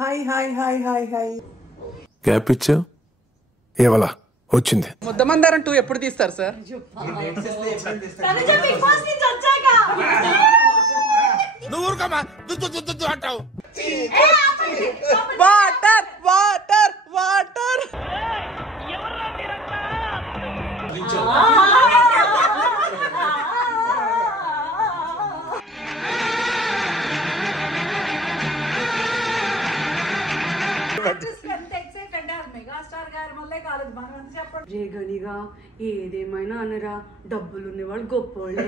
Hi hi hi hi hi gap ఇచ్చా ఏవలా వచ్చింది. ముద్దమందారం 2 ఎప్పుడు తీస్తారు సార్? Water water water. రేగనిగా ఏదేమైనా అనరా, డబ్బులున్న వాళ్ళు గొప్పోళ్ళే.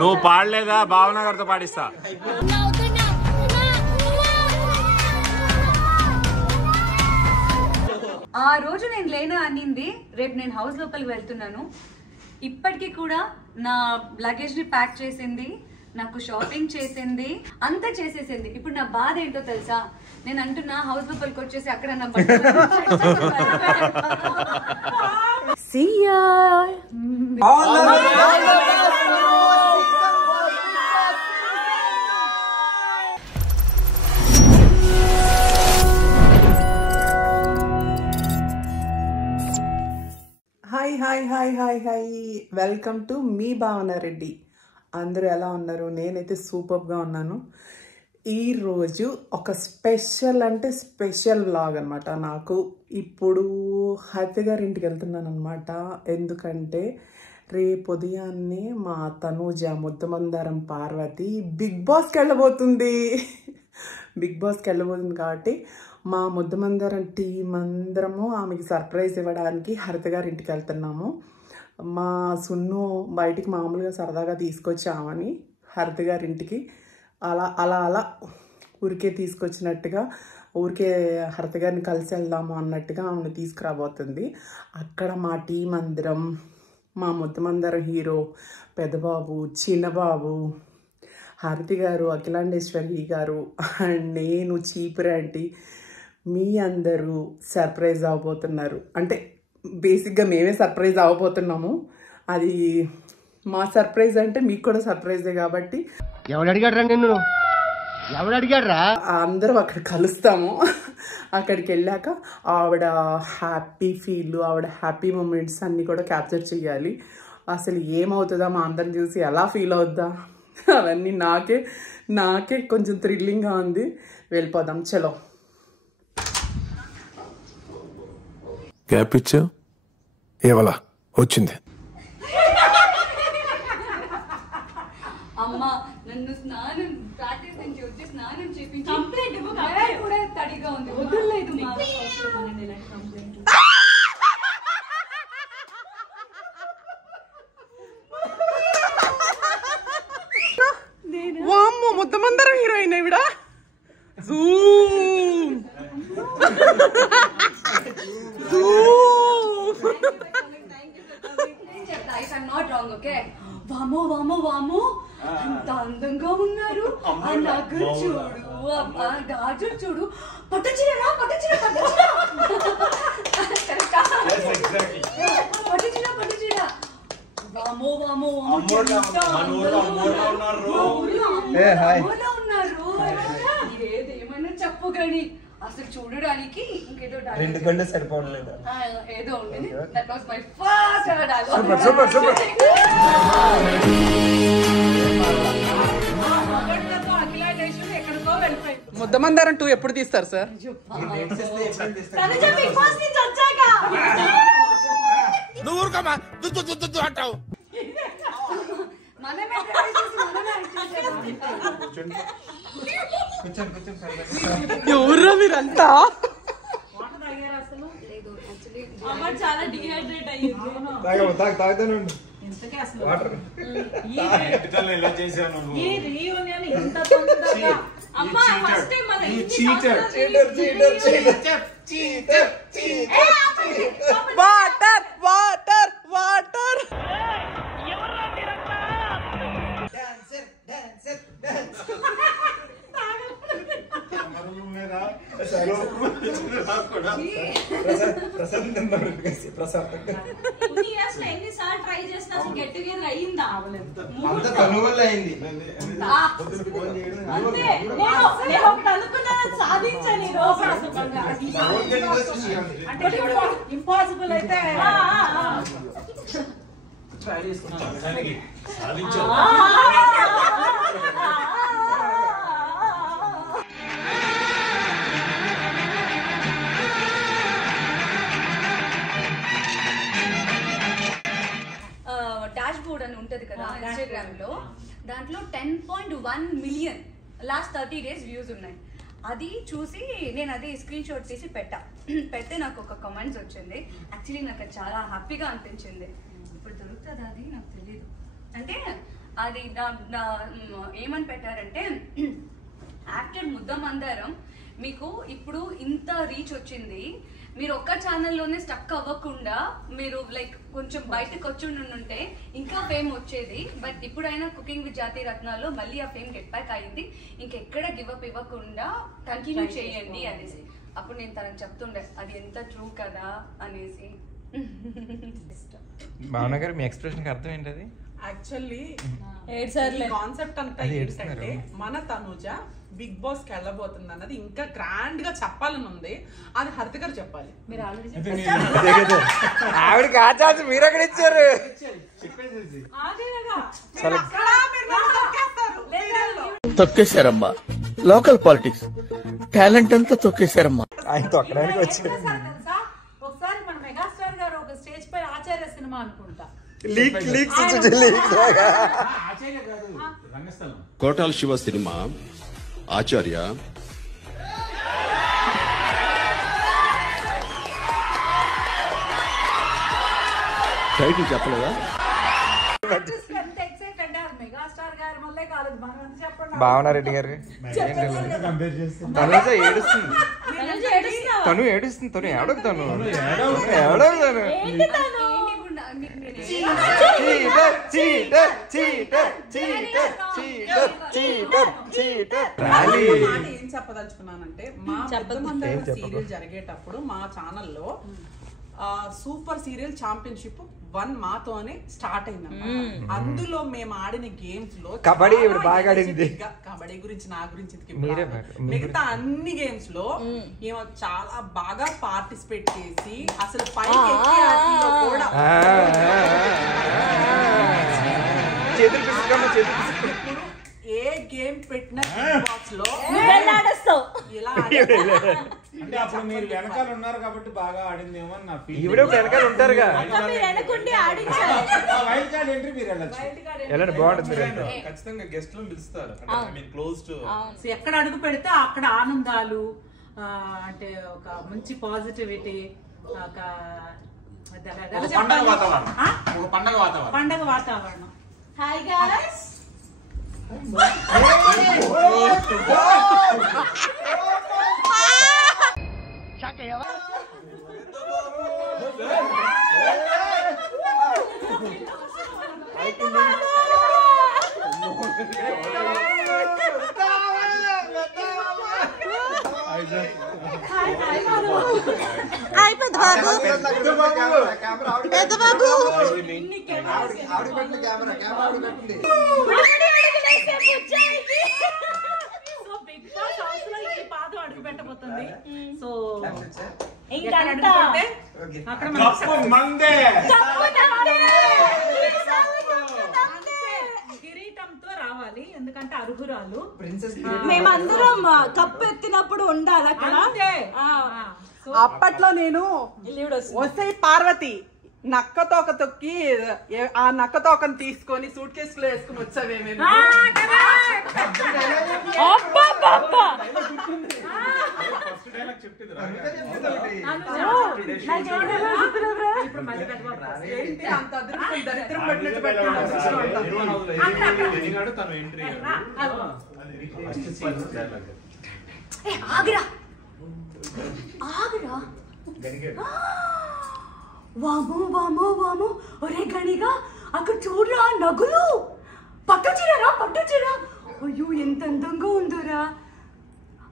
నువ్వు పాడలేదా? భావన గారితో పాడిస్తా. ఆ రోజు నేను లేనా అనింది, రేపు నేను హౌస్ లోపలికి వెళ్తున్నాను. ఇప్పటికీ కూడా నా లగేజ్ ని ప్యాక్ చేసింది, నాకు షాపింగ్ చేసింది, అంతా చేసేసింది. ఇప్పుడు నా బాధ ఏంటో తెలుసా? నేను అంటున్నా హౌస్ లోపలికి వచ్చేసి అక్కడ నా hi hi hi hi hi welcome to మీ భావన రెడ్డి. అందరూ ఎలా ఉన్నారు? నేనైతే సూపర్గా ఉన్నాను. ఈరోజు ఒక స్పెషల్ అంటే స్పెషల్ వ్లాగ్ అనమాట. నాకు ఇప్పుడు హరిత గారి ఇంటికి వెళ్తున్నాను అనమాట. ఎందుకంటే రేపు ఉదయాన్నే మా తనూజ ముద్దమందారం పార్వతి బిగ్ బాస్కి వెళ్ళబోతుంది. బిగ్ బాస్కి వెళ్ళబోతుంది కాబట్టి మా ముద్దమందారం టీం అందరము ఆమెకి సర్ప్రైజ్ ఇవ్వడానికి హరిత గారి ఇంటికి వెళ్తున్నాము. మా సున్ను బయటికి మామూలుగా సరదాగా తీసుకొచ్చామని హరిత గారి ఇంటికి అలా అలా అలా ఊరికే తీసుకొచ్చినట్టుగా, ఊరికే హరిత గారిని కలిసి వెళ్దాము అన్నట్టుగా ఆమెను తీసుకురాబోతుంది. అక్కడ మా టీం అందరం, మా ముద్దమందారం హీరో పెద్దబాబు, చిన్నబాబు, హారతి గారు, అఖిలాండేశ్వరి గారు అండ్ నేను చీపురాంటి, మీ అందరూ సర్ప్రైజ్ అవ్వబోతున్నారు. అంటే బేసిక్గా మేమే సర్ప్రైజ్ అవ్వబోతున్నాము. అది మా సర్ప్రైజ్ అంటే మీకు కూడా సర్ప్రైజే కాబట్టి ఎవడు అడిగాడ్రా నిన్ను? ఎవడు అడిగాడ్రా? అందరం అక్కడ కలుస్తాము. అక్కడికి వెళ్ళాక ఆవిడ హ్యాపీ ఫీల్, ఆవిడ హ్యాపీ మూమెంట్స్ అన్నీ కూడా క్యాప్చర్ చేయాలి. అసలు ఏమవుతుందా, మా అందరిని చూసి ఎలా ఫీల్ అవుద్దా, అవన్నీ నాకే కొంచెం థ్రిల్లింగ్గా ఉంది. వెళ్ళిపోదాం, చలో. గ్యాప్ ఇచ్చా ఏవలా వచ్చింది. అమ్మా నన్ను స్నానం ప్రాక్టీస్ నుంచి వచ్చి స్నానం చేపించి కూడా తడిగా ఉంది, వదలలేదు. వామ్మో, ముద్దమందారం హీరోయిన్ ఈవిడ. జూమ్ వామో వామో వామో, అంత అందంగా ఉన్నారు. ఆ నగలు చూడు, ఆ గాజులు చూడు. పట్టుచీరా పట్టుచీరా పట్టుచీరా పట్టుచీరా. వామో వామో ఉన్నారు. ఏదేమైనా చెప్పు గాని అసలు చూడడానికి ఇంకేదో రెండు గంటలు సరిపోవట్లేదు. ఏదో ఉండేది. That was my first dialogue. Super super. Muddamandaram 2 ఎప్పుడు తీస్తారు సార్? నువ్వు ఊరుకోమా, అంటావు. ఎవరు మీరంతా? చాలా డిహైడ్రేట్ అయ్యింది. Water water water. ఎన్నిసార్లు ట్రై చేసినా గెట్ టుగెదర్ అయ్యిందా? అంత తను వల్ల అయింది. అంతే నేను ఒకటి అనుకున్నాను సాధించాను ఈ రోజు. అంటే ఇంపాసిబుల్ అయితే ట్రై చేసుకున్నాను. డాష్ బోర్డ్ అని ఉంటది కదా ఇన్స్టాగ్రామ్ లో, దాంట్లో 10.1 మిలియన్ లాస్ట్ 30 days వ్యూస్ ఉన్నాయి. అది చూసి నేను అది స్క్రీన్ షాట్ తీసి పెడితే నాకు ఒక కామెంట్స్ వచ్చింది. యాక్చువల్లీ నాకు చాలా హ్యాపీగా అనిపించింది. ఇప్పుడు దొరుకుతుంది అది నాకు తెలీదు. అంటే అది ఏమని పెట్టారంటే, ఆఫ్టర్ ముద్దమందారం మీకు ఇప్పుడు ఇంత రీచ్ వచ్చింది, మీరు ఒక్క ఛానల్లోనే స్టక్ అవ్వకుండా మీరు లైక్ కొంచెం బయటకు వచ్చి ఉంటే ఇంకా ఫేమ్ వచ్చేది. బట్ ఇప్పుడైనా కుకింగ్ విత్ జాతి రత్నాల్లో మళ్ళీ ఆ ఫేమ్ గెట్ బ్యాక్ అయింది. ఇంకెక్కడ గివప్ ఇవ్వకుండా కంటిన్యూ చేయండి అనేసి. అప్పుడు నేను తనకు చెప్తుండే అది ఎంత ట్రూ కదా అనేసి. భావన గారు మీ ఎక్స్ప్రెషన్ అర్థం ఏంటది? యాక్చువల్లీ కాన్సెప్ట్ అంతా ఏంటంటే, మన తనుజ బిగ్ బాస్ కి వెళ్ళబోతుంది అన్నది ఇంకా గ్రాండ్ గా చెప్పాలని ఉంది. అది హరిత గారు చెప్పాలి. మీరు ఆల్రెడీ ఆవిడకి ఆ ఛాన్స్ మీరు ఎక్కడ ఇచ్చారు? తొక్కేశారమ్మా. లోకల్ పాలిటిక్స్ టాలెంట్ అంతా తొక్కేశారమ్మా. ఆయన తొక్కడానికి వచ్చారు. ఒకసారి మన మెగాస్టార్ గారు ఒక స్టేజ్ పై ఆచార్య సినిమా అనుకుంటా కోటాల శివ సినిమా ఆచార్య టైటిల్ చెప్పలేదా? భావనారెడ్డి గారు తను ఏడుస్తుంది. తను ఏడుస్తుంది. తను ఏడవుతాను ఏం చెప్పదలుచుకున్నానంటే, మా సీరియల్ జరిగేటప్పుడు మా ఛానల్లో సూపర్ సీరియల్ ఛాంపియన్షిప్ 1 మాతోనే స్టార్ట్ అయింది. అందులో మేము ఆడిన గేమ్స్ లో కబడ్డీ బాగా ఆడింది. కబడ్డీ గురించి నా గురించి మిగతా అన్ని గేమ్స్ లో మేము చాలా బాగా పార్టిసిపేట్ చేసి అసలు పైకి ఎక్కే కూడా ఏ గేమ్ పెట్టినా బాక్స్ లో ఇలా అంటే అప్పుడు మీరు వెనకాల ఉన్నారు కాబట్టి బాగా ఆడిందేమో అని నా ఫీలింగ్. ఈవిడ వెనకాల ఉంటారుగా. వైల్డ్ కార్డ్ ఎంట్రీ మీరు వెళ్ళండి, బాగుంటుంది. ఖచ్చితంగా గెస్ట్ లో పిలుస్తారు. క్లోజ్ టు ఎక్కడ అడుగు పెడితే అక్కడ ఆనందాలు, అంటే ఒక మంచి పాజిటివిటీ, ఒక పండగ వాతావరణం. Hi guys. అడుగు పెట్టబోతుంది. సో కిరీటంతో రావాలి, ఎందుకంటే అర్హురాలు. మేమందరం కప్పు ఎత్తినప్పుడు ఉండాలి అక్కడ. అప్పట్లో నేను వసై పార్వతి నక్కతోక తొక్కి ఆ నక్కతోకను తీసుకొని సూట్ కేసులో వేసుకుని వచ్చావేమేమి. అంత అదృష్టం దరిద్రం పట్టినట్టు వామో వామో వామో, ఒరే గణిగా అక్కడ చూడరా నగులు, పట్టు చీరరా పట్టు చీర. అయ్యో ఎంత అందంగా ఉందోరా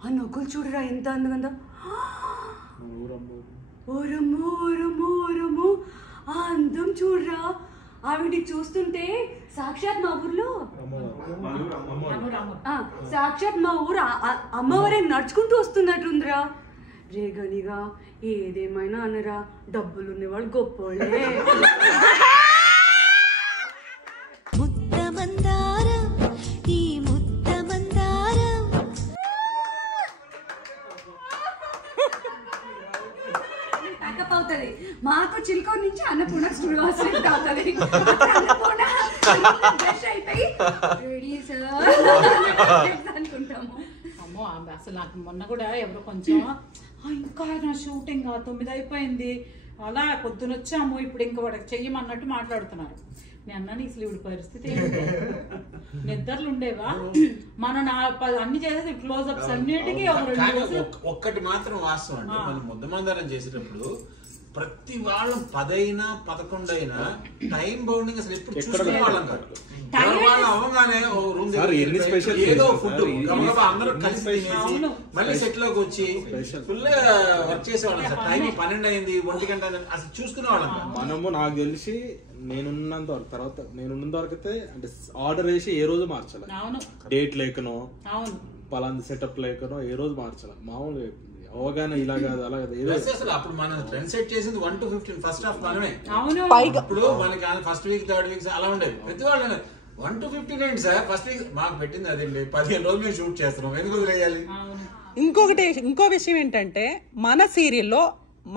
ఆ నగులు, చూడరా ఎంత అందంగా. ఓరమ్మో ఓరమ్మో ఓరమ్మో, ఆ అందం చూడరా, ఆవిడ చూస్తుంటే సాక్షాత్ మా ఊర్లో సాక్షాత్ మా ఊరు అమ్మవారే నడుచుకుంటూ వస్తున్నట్టుందిరా. రేగనిగా ఏదేమైనా అనరా, డబ్బులు ఉన్నవాళ్ళు గొప్పోళ్ళే. అవుతుంది మాకు చిలుకూరు నుంచి అన్నపూర్ణ స్టూడియో అవుతుంది. అన్నపూర్ణ ఫ్రెష్ అయిపోయి రెడీ సార్ అనుకుంటాము. అమ్మో అసలు నాకు మొన్న కూడా ఎవరో కొంచెం ఇంకా నా షూటింగ్ 9 అయిపోయింది, అలా పొద్దున వచ్చాము, ఇప్పుడు ఇంకా వాడికి చెయ్యమన్నట్టు మాట్లాడుతున్నారు. నేను అన్నాను అసలు ఇవి పరిస్థితి ఏంటి, నిద్రలు ఉండేవా? మనం అన్ని చేసేది క్లోజ్అప్స్ అన్నిటికీ ఒక్కటి మాత్రం వాస్తవం అండి, మనం ముద్దమందారం చేసేటప్పుడు ప్రతి వాళ్ళం 10 అయినా 11 అయినా టైం బౌండింగ్ అసలు ఎప్పుడు చూసుకునే వాళ్ళం కాదు. వాళ్ళు అవ్వగానే ఏదో ఫుడ్ అందరూ కలిసి తినేసి మళ్ళీ సెట్ లోకి వచ్చి ఫుల్ వర్క్ చేసేవాళ్ళం సార్. టైం 12 అయింది, 1 గంట అసలు చూసుకునే వాళ్ళం. మనము నాకు తెలిసి నేనున్నంత వరకు తర్వాత నేనున్నంత వరకు అయితే అంటే ఆర్డర్ వేసి ఏ రోజు మార్చాలి, డేట్ లేకనో పలాంది సెటప్ లేకనో ఏ రోజు మార్చాలి. మామూలుగా అవగానే ఇలా కాదు అలా కాదు ఏదో అసలు అప్పుడు మనం ట్రెండ్ సెట్ చేసింది 1 to 15 ఫస్ట్ హాఫ్ మనమే. ఇప్పుడు మనకి ఫస్ట్ వీక్ 3rd వీక్ అలా ఉండేది. ప్రతి వాళ్ళు 1 to 15 ఏంటి సార్, ఫస్ట్ వీక్ మాకు పెట్టింది అదే 15 రోజులు మేము షూట్ చేస్తున్నాం, ఎందుకు వదిలేయాలి? ఇంకో విషయం ఏంటంటే మన సీరియల్లో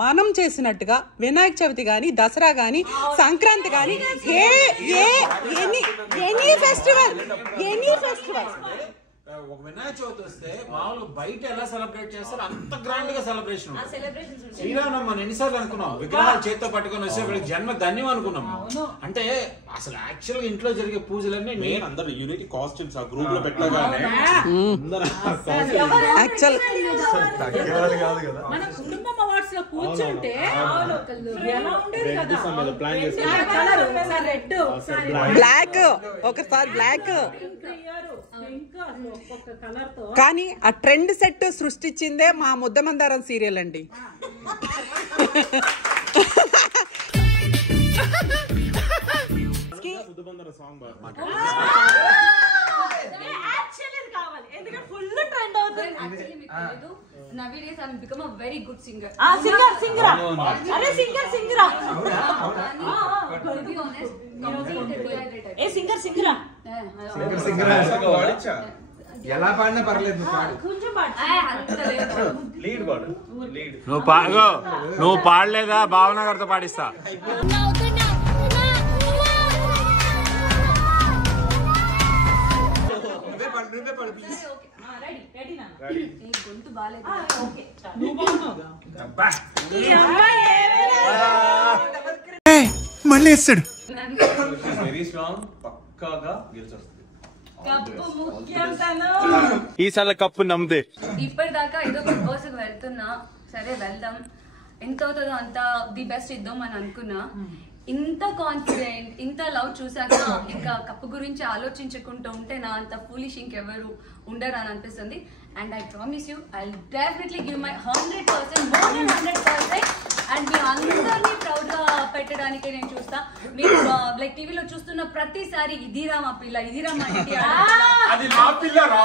మనం చేసినట్టుగా వినాయక చవితి గాని, దసరా గాని, సంక్రాంతి గాని, ఎనీ ఫెస్టివల్ ఒక వినాయక చవితి వస్తే మామూలు బయట ఎలా సెలబ్రేట్ చేస్తారు అంత గ్రాండ్ గా సెలబ్రేషన్. శ్రీరామనవమి మనం ఎన్నిసార్లు అనుకున్నాం, విగ్రహాలు చేతితో పట్టుకొని వచ్చే జన్మ ధన్యం అనుకున్నాం. అంటే అసలు యాక్చువల్ గా ఇంట్లో జరిగే పూజలన్నీ నేను అందరూ యూనిటీ కాస్ట్యూమ్స్ ఆ గ్రూప్ లో పెట్టగానే మన కుటుంబం అవార్డ్స్ లో కూర్చుంటే ఎలా ఉండేది కదా, రెడ్ బ్లాక్ ఒకసారి బ్లాక్ కానీ ఆ ట్రెండ్ సెట్ సృష్టించిందే మా ముద్దమందారం సీరియల్ అండి. Nowadays I'm become a very good singer. Singer. Arey singer. To be honest, singer. ఎలా పాడినా పర్లేదు, కొంచెం పాడు. లీడ్ పాడు. నువ్వు పాడలేదా, భావనగర్తో పాడిస్తా. గొంతు బాగాలేదు, మళ్ళీ వేస్తాడు. వెరీ స్ట్రాంగ్, పక్కాగా గెలిచొస్తుంది. ఈసారి కప్పు నమ్మదే. ఇప్పటిదాకా ఏదో బిగ్ బాస్ వెళ్తున్నా, సరే వెళ్దాం, ఎంత అవుతుందో అంత ది బెస్ట్ ఇద్దాం అని అనుకున్నా. ఇంత కాన్ఫిడెంట్, ఇంత లవ్ చూసాక ఇంకా కప్పు గురించి ఆలోచించుకుంటూ ఉంటే నా అంత ఫూలిష్ ఇంకెవరు ఉండరు అని అనిపిస్తుంది. And I promise you I definitely give my 100%, more than 100%. And మీ అందరినీ ప్రౌడ్ గా పెట్టడానికి నేను చూస్తా. మీరు లైక్ టీవీలో చూస్తున్న ప్రతిసారి ఇదిరా మా పిల్ల, ఇదిరా మా ఇంటి, అది మా పిల్లరా,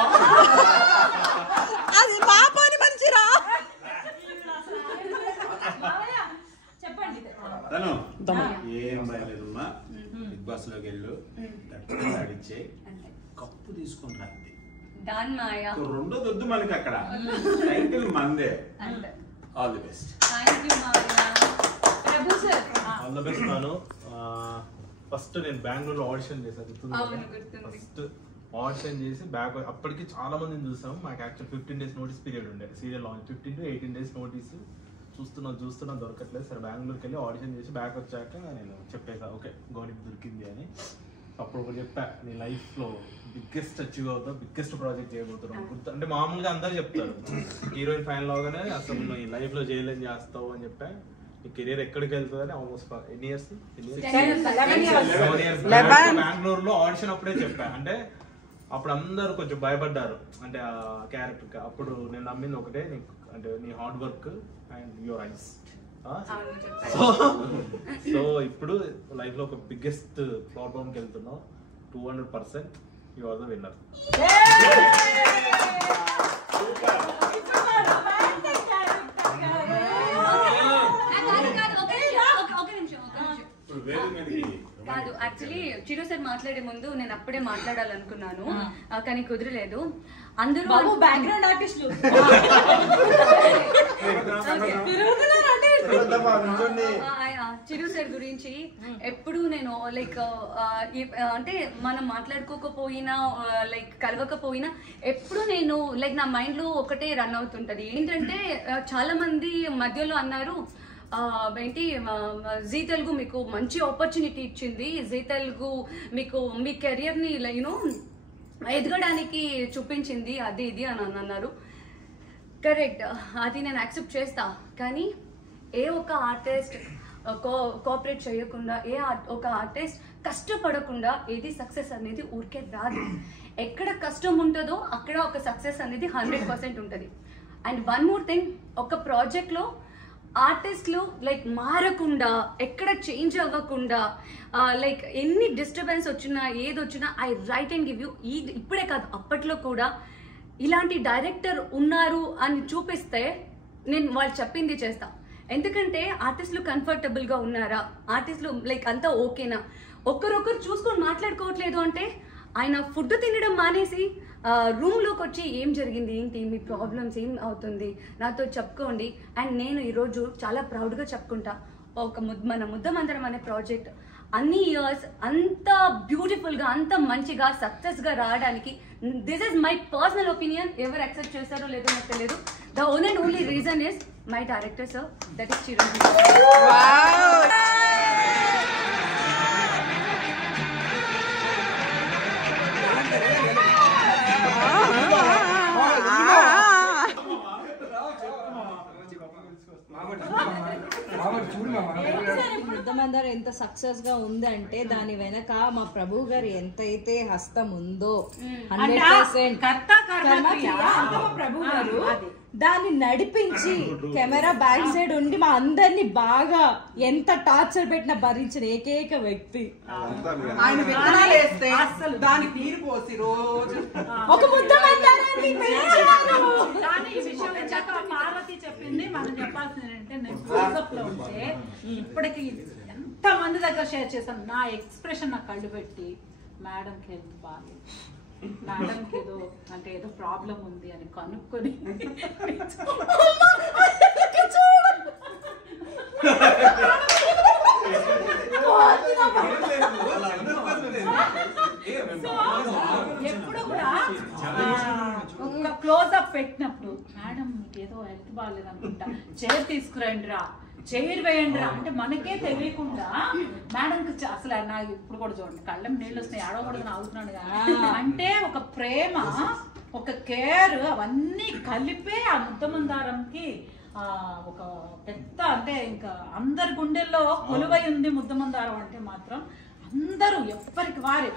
అది మా పని మంచిరా. ఏం లేదమ్మా, బిగ్ బాస్ లోకి వెళ్ళు, అడిచే కప్పు తీసుకుని రండి. రెండోది వద్దు మనకి, అక్కడ టైటిల్ మందే. All the best. All the best. నాను ఫస్ట్ నేను బెంగళూరులో ఆడిషన్ చేశాను. ఫస్ట్ ఆడిషన్ చేసి బ్యాక్ అప్పటికి చాలా మందిని చూసాం. మాకు యాక్చువల్ 15 days నోటీస్ పీరియడ్ ఉండే serial launch. 15 to 18 days notice చూస్తున్నా దొరకట్లేదు. సరే బెంగళూరుకి వెళ్ళి ఆడిషన్ చేసి బ్యాక్ వచ్చాక నేను చెప్పేసా ఓకే గౌరికి దొరికింది అని. అప్పుడు ఒకటి చెప్పా, నీ లైఫ్లో బిగ్గెస్ట్ అచీవ్ అవుతావు, బిగ్గెస్ట్ ప్రాజెక్ట్ చేయబోతున్నావు. అంటే మామూలుగా అందరూ చెప్తారు హీరోయిన్ ఫైనల్ అవగానే అసలు నువ్వు ఈ లైఫ్లో చేయలేని చేస్తావు అని చెప్పా. నీ కెరీర్ ఎక్కడికి వెళ్తుందని ఆల్మోస్ట్ ఎన్ని ఇయర్స్ బెంగళూరులో ఆడిషన్ అప్పుడే చెప్పా. అంటే అప్పుడు అందరూ కొంచెం భయపడ్డారు అంటే ఆ క్యారెక్టర్కి. అప్పుడు నేను నమ్మింది ఒకటే, అంటే నీ hard work and your eyes. So ఇప్పుడు లైఫ్ లో ఒక బిగ్గెస్ట్ ప్లాట్ఫామ్ కి వెళ్తున్నాం. 200% యు ఆర్ ద విన్నర్. కాదు, యాక్చువల్లీ చిరు సార్ మాట్లాడే ముందు నేను అప్పుడే మాట్లాడాలనుకున్నాను, కానీ కుదరలేదు. అందరూ బ్యాక్గ్రౌండ్ ఆర్టిస్టులు చిరు సార్ గురించి ఎప్పుడు నేను లైక్ అంటే మనం మాట్లాడుకోకపోయినా లైక్ కలవకపోయినా ఎప్పుడు నేను లైక్ నా మైండ్ లో ఒకటే రన్ అవుతుంటది. ఏంటంటే చాలా మంది మధ్యలో అన్నారు ఏంటి జీ తెలుగు మీకు మంచి ఆపర్చునిటీ ఇచ్చింది, జీ తెలుగు మీకు మీ కెరియర్ని యూనో ఎదగడానికి చూపించింది, అది ఇది అని అన్నారు. కరెక్ట్, అది నేను యాక్సెప్ట్ చేస్తా. కానీ ఏ ఒక ఆర్టిస్ట్ కోఆపరేట్ చేయకుండా, ఏ ఒక ఆర్టిస్ట్ కష్టపడకుండా ఏది సక్సెస్ అనేది ఊరికే రాదు. ఎక్కడ కష్టం ఉంటుందో అక్కడ ఒక సక్సెస్ అనేది 100% ఉంటుంది. అండ్ వన్ మోర్ థింగ్, ఒక ప్రాజెక్ట్లో ఆర్టిస్ట్లు లైక్ మారకుండా, ఎక్కడ చేంజ్ అవ్వకుండా, లైక్ ఎన్ని డిస్టర్బెన్స్ వచ్చినా ఏది వచ్చినా I right and give you. ఇప్పుడే కాదు, అప్పట్లో కూడా ఇలాంటి డైరెక్టర్ ఉన్నారు అని చూపిస్తే నేను వాళ్ళు చెప్పింది చేస్తా. ఎందుకంటే ఆర్టిస్టులు కంఫర్టబుల్గా ఉన్నారా, ఆర్టిస్టులు లైక్ అంతా ఓకేనా, ఒక్కరొక్కరు చూసుకొని మాట్లాడుకోవట్లేదు అంటే ఆయన ఫుడ్ తినడం మానేసి రూమ్లోకి వచ్చి ఏం జరిగింది, ఏంటి మీ ప్రాబ్లమ్స్ ఏం అవుతుంది నాతో చెప్పుకోండి. అండ్ నేను ఈరోజు చాలా ప్రౌడ్గా చెప్పుకుంటా, మన ముద్దమందరం అనే ప్రాజెక్ట్ అన్ని ఇయర్స్ అంత బ్యూటిఫుల్గా, అంత మంచిగా సక్సెస్గా రావడానికి this is my personal opinion. ఎవరు యాక్సెప్ట్ చేస్తారో లేదో నాకు తెలియదు. The one and only reason is my director sir, that is Chiranjeevi. Muddamandaram ఎంత సక్సెస్ గా ఉందంటే దాని వెనక మా ప్రభు గారు ఎంతైతే హస్తం ఉందో 100% ప్రభు గారు దాన్ని నడిపించి కెమెరా బ్యాక్ సైడ్ ఉండి మా అందరినీ బాగా ఎంత టార్చర్ పెట్టినా భరించిన ఏకైక వ్యక్తి. ఆయన విత్తనాలు వేస్తే దానికి నీరు పోసి రోజు ఒక ముద్దమందారాన్ని పార్వతి చెప్పింది. మనం చెప్పాల్సింది ఏంటంటే, నేను క్లోజప్ లో ఉంటే ఇప్పటికి ఎంత మంది దగ్గర షేర్ చేశాను. నా ఎక్స్ప్రెషన్ నా కళ్ళు పెట్టి మేడంకి హెల్త్ బాగాలేదు, మేడంకి ఏదో అంటే ఏదో ప్రాబ్లం ఉంది అని కనుక్కొని ఎప్పుడు కూడా ఒక క్లోజ్అప్ పెట్టినప్పుడు మేడం మీకు ఏదో హెల్త్ బాగాలేదు అనుకుంటా, చైర్ తీసుకురండి రా, చైర్ వేయండి రా అంటే మనకే తెలియకుండా మేడంకి అసలు నాకు ఇప్పుడు కూడా చూడండి కళ్ళం నీళ్ళు వస్తున్నాయి, ఆడకూడదు అవుతున్నాడు కానీ అంటే ఒక ప్రేమ, ఒక కేర్ అవన్నీ కలిపే ఆ ముద్దమందారంకి ఒక పెద్ద అంటే ఇంకా అందరి గుండెల్లో కొలువై ఉంది ముద్దమందారం అంటే మాత్రం అందరూ ఎవ్వరికి వారే.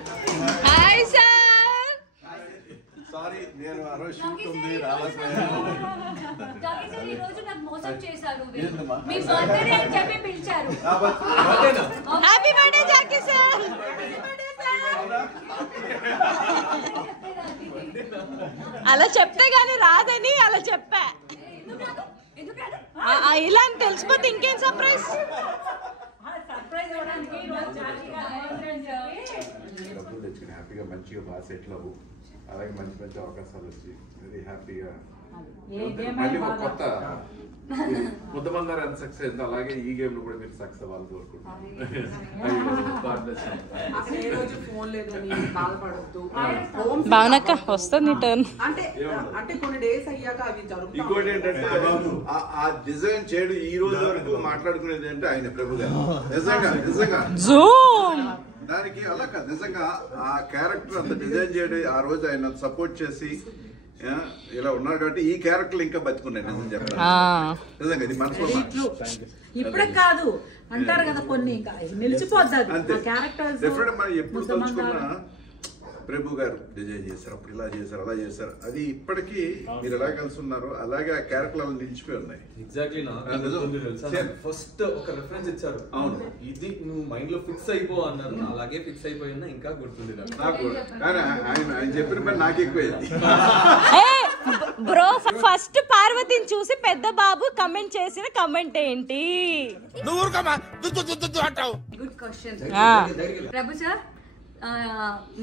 సారీ, నేను ఆ రోజు షూట్ ఉంది ఈ రోజు నాకు మోసం చేశారు. మీ బర్త్డే అని చెప్పి పిలిచారు. Happy birthday Jackie sir. అలా చెప్తే గానీ రాదని అలా చెప్పా. ఇలా అని తెలిసిపోతే ఇంకేం సర్ప్రైజ్. సర్ప్రైజ్ ఇవ్వడానికి డబ్బులు తెచ్చుకుని హ్యాపీగా మంచిగా బాగా సెటిల్ అవ్వు, అలాగే మంచి మంచి అవకాశాలు వచ్చి వెరీ హ్యాపీగా మళ్ళీ ఒక కొత్త ముద్దమందారం సక్సెస్ అయింది. అలాగే ఈ గేమ్ లో కూడా మీరు సక్సెస్ అవ్వాలని కోరుకుంటున్నాను. భావనక్క వస్తుంది టర్న్. అంటే కొన్ని డేస్ అయ్యాక అవి జరుగుతాయి. ఇంకోటి ఏంటంటే ఆ డిజైన్ చేయడం ఈ రోజు వరకు మాట్లాడుకునేది అంటే ఆయన ప్రభు గారు నిజంగా నిజంగా దానికి అలా కాదు, నిజంగా ఆ క్యారెక్టర్ అంత డిజైన్ చేయడం ఆ రోజు ఆయన సపోర్ట్ చేసి ఇలా ఉన్నారు కాబట్టి ఈ క్యారెక్టర్ ఇంకా బతుకున్నాయి. నిజం చెప్పాలి నిజంగా ఇది మనసులో ఇప్పుడే కాదు అంటారు కదా కొన్ని నిలిచిపోద్ది మనం ఎప్పుడు తలుచుకున్నా ప్రభు గారు డిజైన్ చేశారు, అప్పుడు ఇలా చేశారు, అలా చేశారు. అది ఇప్పటికీ మీరు ఎలా కలిసి ఉన్నారో అలాగే ఆ క్యారెక్టర్లు నిలిచిపోయి ఉన్నాయి. ఎగ్జాక్ట్లీ ఫస్ట్ ఒక రెఫరెన్స్ ఇచ్చారు. అవును, ఇది నువ్వు మైండ్ లో ఫిక్స్ అయిపో అన్నారు. అలాగే ఫిక్స్ అయిపోయినా ఇంకా గుర్తుంది నాకు. కానీ ఆయన చెప్పిన పని నాకు ఎక్కువైంది. బ్రో ఫస్ట్ పార్వతిని చూసి పెద్ద బాబు కమెంట్ చేసిన కమెంట్ ఏంటి? గుడ్ క్వశ్చన్ ప్రభు సార్.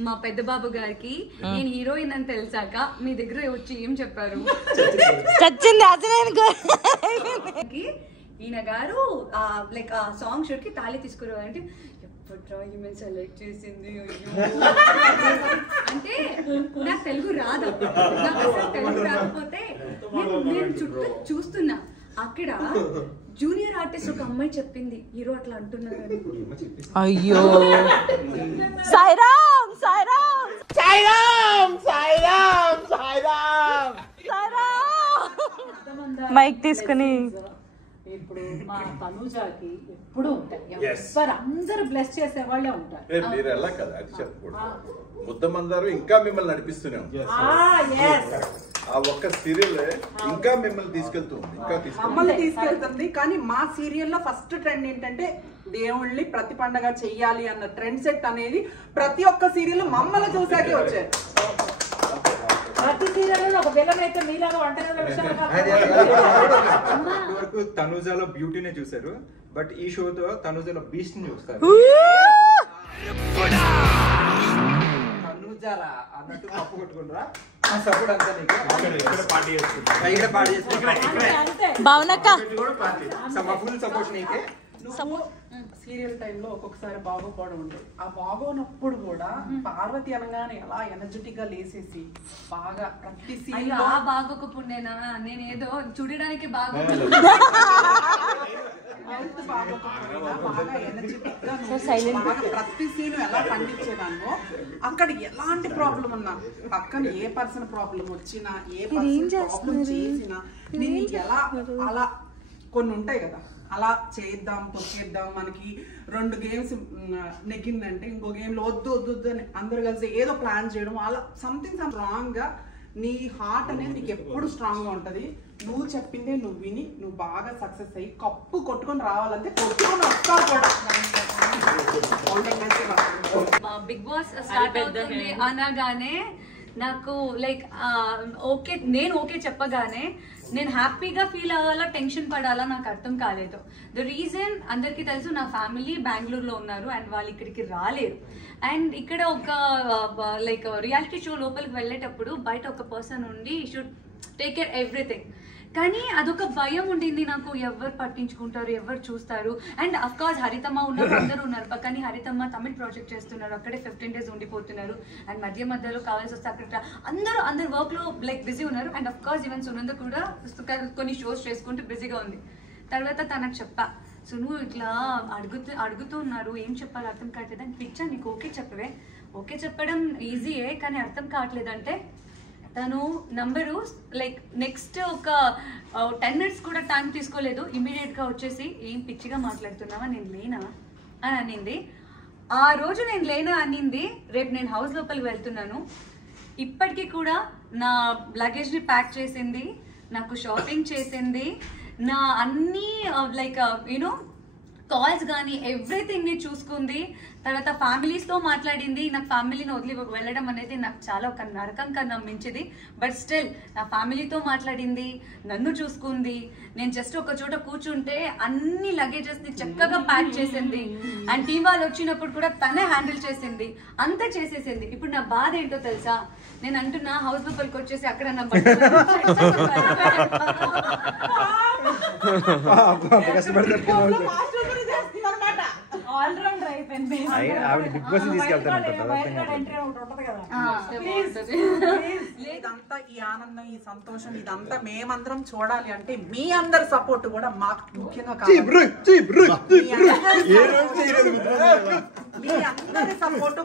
మా పెద్ద బాబు గారికి నేను హీరోయిన్ అని తెలిసాక మీ దగ్గర వచ్చి ఏం చెప్పారు? చచ్చింది ఈయన గారు లైక్ ఆ సాంగ్ షూట్ కి తాళి తీసుకురావు అంటే ఎప్పటి సెలెక్ట్ చేసింది అంటే నాకు తెలుగు రాదు. నాకు అసలు తెలుగు రాకపోతే నేను చుట్టూ చూస్తున్నా. అక్కడ జూనియర్ ఆర్టిస్ట్ ఒక అమ్మాయి చెప్పింది హీరో అట్లా అంటున్నారు. అయ్యో సాయిరామ్ సాయిరామ్ సాయిరామ్ సాయిరామ్ సాయిరామ్ మైక్ తీసుకుని ఇప్పుడు మా తనుజాకి ఎప్పుడు ఉంటాయి. ఎవరు అందరూ బ్లెస్ చేసే వాళ్ళే ఉంటారు. మీరు ఎలా కదా అది చెప్పకూడదు. ముద్దమందారు ఇంకా మిమ్మల్ని నడిపిస్తూనే ఉంది. ఆ ఒక్క సీరియల్ ఇంకా మిమ్మల్ని మమ్మల్ని తీసుకెళ్తుంది. కానీ మా సీరియల్ లో ఫస్ట్ ట్రెండ్ ఏంటంటే దేవుళ్ళని ప్రతి పండగ చెయ్యాలి అన్న ట్రెండ్ సెట్ అనేది ప్రతి ఒక్క సీరియల్ మమ్మల్ని చూసాకే వచ్చాయి. ప్రతి సీరియల్ ఒక విలన్ అయితే మీలాగా వంటగదిలో వరకు తనుజాలో బ్యూటీనే చూసారు, బట్ ఈ షోతో తనుజాలో బీస్ట్ ని చూస్తారు. తనుజాలా అన్నట్టు కప్పు కొట్టుకుంటారా? సపోర్ట్ అంతా నీకు. భావనక్క ఫుల్ సపోర్ట్ నీకే. సీరియల్ టైంలో ఒక్కొక్కసారి బాగోపోవడం ఉండేది. ఆ బాగోనప్పుడు కూడా పార్వతి అనగానే ఎలా ఎనర్జెటిక్ గా లేసేసి బాగా ప్రతి సీన్ బాగోకపోయినా నేను ఏదో చూడడానికి బాగా ఎనర్జెటిక్ గా ప్రతి సీన్ ఎలా పండించేదాన్నో అక్కడ ఎలాంటి ప్రాబ్లం ఉన్నా పక్కన ఏ పర్సన్ ప్రాబ్లం వచ్చినా ఏ పర్సన్ ప్రాబ్లం చేసినా నేను ఎలా అలా కొన్ని ఉంటాయి కదా, అలా చేద్దాం తొక్కేద్దాం. మనకి 2 గేమ్స్ నెగ్గిందంటే ఇంకో గేమ్ లో వద్దు వద్దు వద్దు అని అందరు కలిసి ఏదో ప్లాన్ చేయడం, అలా సంథింగ్ స్ట్రాంగ్ గా నీ హార్ట్ అనేది నీకు ఎప్పుడు స్ట్రాంగ్ గా ఉంటది. నువ్వు చెప్పిందే నువ్వు విని నువ్వు బాగా సక్సెస్ అయ్యి కప్పు కొట్టుకొని రావాలంటే కొట్టుకొని వస్తావు కూడా. బిగ్ బాస్ స్టార్ట్ అవుతుంది అనగానే నాకు లైక్ ఓకే చెప్పగానే నేను హ్యాపీగా ఫీల్ అవ్వాలా టెన్షన్ పడాలా నాకు అర్థం కాలేదు. ద రీజన్ అందరికీ తెలుసు, నా ఫ్యామిలీ బెంగళూరులో ఉన్నారు అండ్ వాళ్ళు ఇక్కడికి రాలేరు. అండ్ ఇక్కడ ఒక లైక్ రియాలిటీ షో లోపలికి వెళ్ళేటప్పుడు బయట ఒక పర్సన్ ఉండి షుడ్ టేక్ కేర్ ఎవ్రీథింగ్. కానీ అదొక భయం ఉండింది నాకు, ఎవరు పట్టించుకుంటారు, ఎవరు చూస్తారు. అండ్ అఫ్ కోర్స్ హరితమ్మ ఉన్నారు, అందరూ ఉన్నారు. కానీ హరితమ్మ తమిళ్ ప్రాజెక్ట్ చేస్తున్నారు, అక్కడే 15 days ఉండిపోతున్నారు. అండ్ మధ్యలో కావాల్సి వస్తే అక్కడ అందరు వర్క్ లో లైక్ బిజీ ఉన్నారు. And of course even Sunanda కూడా కొన్ని షోస్ చేసుకుంటూ బిజీగా ఉంది. తర్వాత తనకు చెప్పా, సో నువ్వు ఇట్లా అడుగుతూ ఉన్నారు, ఏం చెప్పాలి అర్థం కావట్లేదు అని. పిచ్చా నీకు ఓకే చెప్పవే, ఓకే చెప్పడం ఈజీయే కానీ అర్థం కావట్లేదంటే తను నంబరు లైక్ నెక్స్ట్ ఒక 10 minutes కూడా టైం తీసుకోలేదు, ఇమీడియట్గా వచ్చేసి ఏం పిచ్చిగా మాట్లాడుతున్నావా, నేను లేనా అని అనింది. ఆ రోజు నేను లేనా అనింది, రేపు నేను హౌస్ లోపలికి వెళ్తున్నాను. ఇప్పటికీ కూడా నా లగేజ్ని ప్యాక్ చేసింది, నాకు షాపింగ్ చేసింది, నా అన్నీ లైక్ యూనో కాల్స్ కానీ ఎవ్రీథింగ్ని చూసుకుంది. తర్వాత ఫ్యామిలీస్తో మాట్లాడింది. నాకు ఫ్యామిలీని వదిలి వెళ్ళడం అనేది నాకు చాలా ఒక నరకం కన్నా మించింది. బట్ స్టిల్ నా ఫ్యామిలీతో మాట్లాడింది, నన్ను చూసుకుంది. నేను జస్ట్ ఒక చోట కూర్చుంటే అన్ని లగేజెస్ని చక్కగా ప్యాక్ చేసింది. అండ్ టీం వాళ్ళు వచ్చినప్పుడు కూడా తనే హ్యాండిల్ చేసింది, అంతా చేసేసింది. ఇప్పుడు నా బాధ ఏంటో తెలుసా, నేను అంటున్నా హౌస్ లోపలికి వచ్చేసి అక్కడ నా ఇదంతా ఈ ఆనందం, ఈ సంతోషం ఇదంతా మేమందరం చూడాలి అంటే మీ అందరి సపోర్ట్ కూడా మాకు ముఖ్యంగా కావాలి. మీ అందరి సపోర్ట్,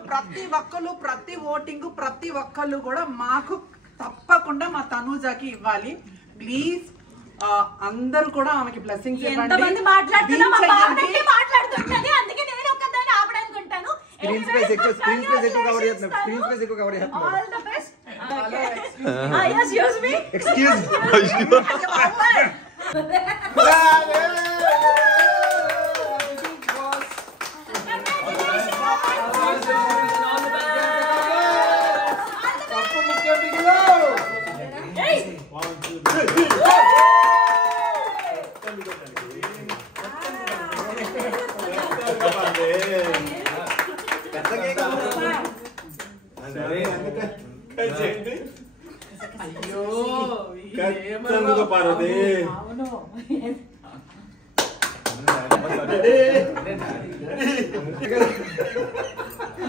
ప్రతి ఓటింగ్, ప్రతి ఒక్కళ్ళు కూడా మాకు తప్పకుండా మా తనూజాకి ఇవ్వాలి. ప్లీజ్ అందరూ కూడా ఆమెకి బ్లెస్సింగ్స్ ఇవ్వండి. మాట్లాడుతుంటది, అందుకే నేను ఒక్కదాన్ని ఆపడానికి ఉంటాను. స్క్రీన్ స్పేస్ ఎక్కువ కవర్ చేస్తున్నాం. All the best. yes, use me. Excuse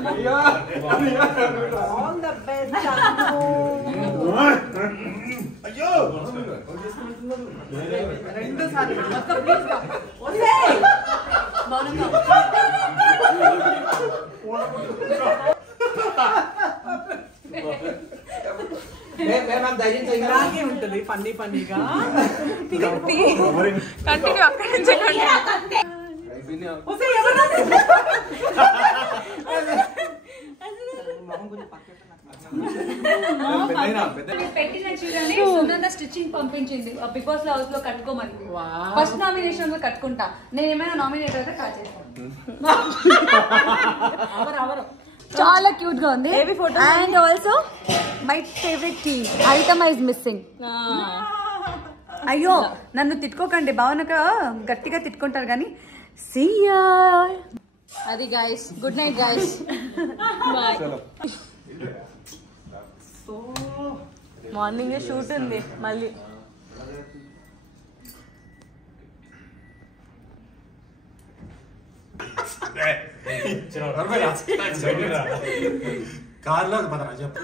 అయ్యో ఆల్ ద బెస్ట్. అయ్యో రెండు సార్లు ఇలాగే ఉంటుంది ఫన్నీ ఫన్నీగా. కంటిన్యూ అక్కడి నుంచి పెట్టిన చీరని సునంద స్టిచ్చింగ్ పంపించింది బిగ్ బాస్ హౌస్ లో కట్టుకోమని. ఫస్ట్ నామినేషన్ లో కట్టుకుంటా. నేను ఏమైనా నామినేటర్ అయితే ట్రై చేస్తాను. చాలా క్యూట్ గా ఉంది. And also my favourite tea item is missing. అయ్యో నన్ను తిట్టుకోకండి, భావనక గట్టిగా తిట్టుకుంటారు కానీ. సియా అది guys, good night guys, bye. Morning shoot ఉంది మళ్ళీ. కార్లో పదరా చెప్పు.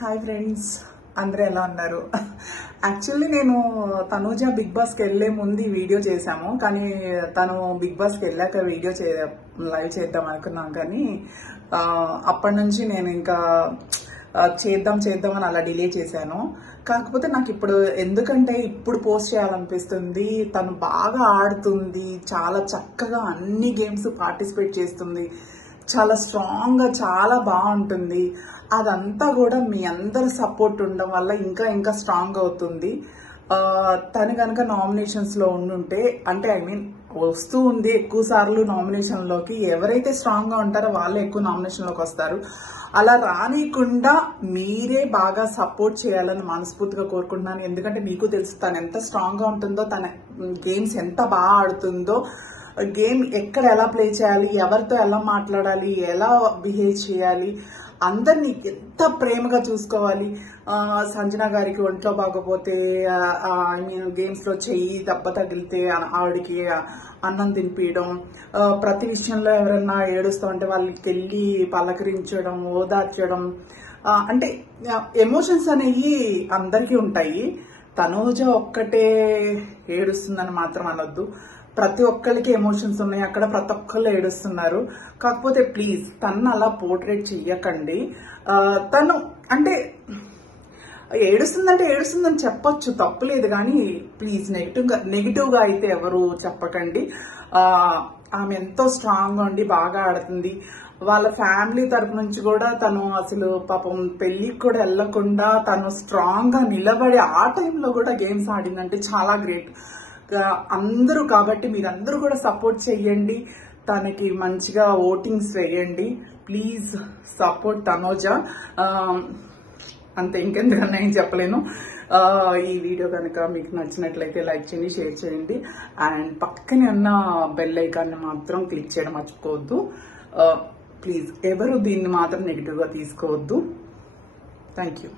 హాయ్ ఫ్రెండ్స్, అందరూ ఎలా ఉన్నారు? యాక్చువల్లీ నేను తనూజ బిగ్ బాస్కి వెళ్ళే ముందు ఈ వీడియో చేశాము, కానీ తను బిగ్ బాస్కి వెళ్ళాక వీడియో లైవ్ చేద్దాం అనుకున్నాం. కానీ అప్పటి నుంచి నేను ఇంకా చేద్దాం అని అలా డిలే చేశాను. కాకపోతే నాకు ఇప్పుడు ఎందుకంటే ఇప్పుడు పోస్ట్ చేయాలనిపిస్తుంది. తను బాగా ఆడుతుంది, చాలా చక్కగా అన్ని గేమ్స్ పార్టిసిపేట్ చేస్తుంది, చాలా స్ట్రాంగ్గా చాలా బాగుంటుంది. అదంతా కూడా మీ అందరి సపోర్ట్ ఉండడం వల్ల ఇంకా ఇంకా స్ట్రాంగ్ అవుతుంది. తను కనుక నామినేషన్స్లో ఉండుంటే, అంటే ఐ మీన్ వస్తూ ఉంది ఎక్కువ సార్లు నామినేషన్లోకి, ఎవరైతే స్ట్రాంగ్గా ఉంటారో వాళ్ళే ఎక్కువ నామినేషన్లోకి వస్తారు. అలా రానికుండా మీరే బాగా సపోర్ట్ చేయాలని మనస్ఫూర్తిగా కోరుకుంటున్నాను. ఎందుకంటే మీకు తెలుసు తను ఎంత స్ట్రాంగ్గా ఉంటుందో, తన గేమ్స్ ఎంత బాగా ఆడుతుందో, గేమ్ ఎక్కడ ఎలా ప్లే చేయాలి, ఎవరితో ఎలా మాట్లాడాలి, ఎలా బిహేవ్ చేయాలి, అందరినీ ఎంత ప్రేమగా చూసుకోవాలి. సంజన గారికి ఒంట్లో బాగపోతే, ఐ మీన్ గేమ్స్లో చెయ్యి దెబ్బ తగిలితే ఆవిడికి అన్నం తినిపించడం, ప్రతి విషయంలో ఎవరన్నా ఏడుస్తూ ఉంటే వాళ్ళకి వెళ్ళి పలకరించడం, ఓదార్చడం. అంటే ఎమోషన్స్ అనేవి అందరికీ ఉంటాయి. తనూజ ఒక్కటే ఏడుస్తుందని మాత్రం అనొద్దు. ప్రతి ఒక్కరికి ఎమోషన్స్ ఉన్నాయి అక్కడ, ప్రతి ఒక్కళ్ళు ఏడుస్తున్నారు. కాకపోతే ప్లీజ్ తను అలా పోర్ట్రేట్ చెయ్యకండి. తను అంటే ఏడుస్తుందని చెప్పొచ్చు, తప్పులేదు. కానీ ప్లీజ్ నెగిటివ్గా అయితే ఎవరు చెప్పకండి. ఆమె ఎంతో స్ట్రాంగ్గా ఉండి బాగా ఆడుతుంది. వాళ్ళ ఫ్యామిలీ తరపు నుంచి కూడా తను అసలు పాపం పెళ్లికి కూడా వెళ్లకుండా తను స్ట్రాంగ్ గా నిలబడి ఆ టైంలో కూడా గేమ్స్ ఆడిందంటే చాలా గ్రేట్. అందరూ కాబట్టి మీరందరూ కూడా సపోర్ట్ చెయ్యండి, తనకి మంచిగా ఓటింగ్స్ వేయండి. Please support Tanuja. అంతే, ఇంకెందుకన్నా ఏం చెప్పలేను. ఈ వీడియో కనుక మీకు నచ్చినట్లయితే లైక్ చేయండి, షేర్ చేయండి, అండ్ పక్కనే ఉన్న బెల్ ఐకాన్ని మాత్రం క్లిక్ చేయడం మర్చిపోవద్దు. ప్లీజ్ ఎవరు దీన్ని మాత్రం నెగిటివ్గా తీసుకోవద్దు. Thank you.